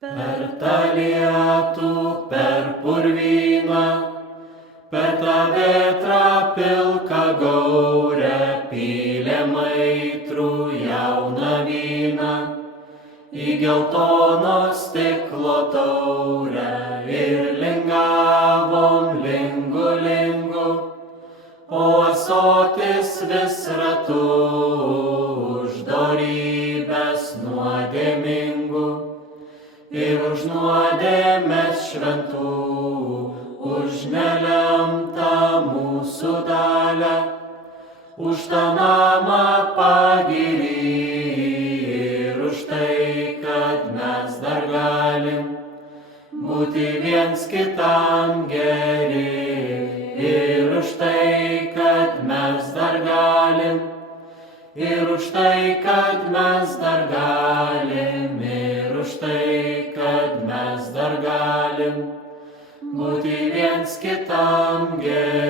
Per tą lietų, per purvyną, per tą vėtrą pilką gaurę, pylėm aitrų jauną vyną, į geltono stiklo taurę ir lingavom lingu lingu, o ąsotis vis ratu už dorybes nuodėmingų ir už nuodėmes šventų, už nelemtą mūsų dalią, už tą namą pagirį ir už tai, kad mes dar galim būti viens kitam geri, ir už tai, kad mes dar galim, ir už tai, kad mes dar galim, ir už tai, kad mes dar galim būti viens kitam geri.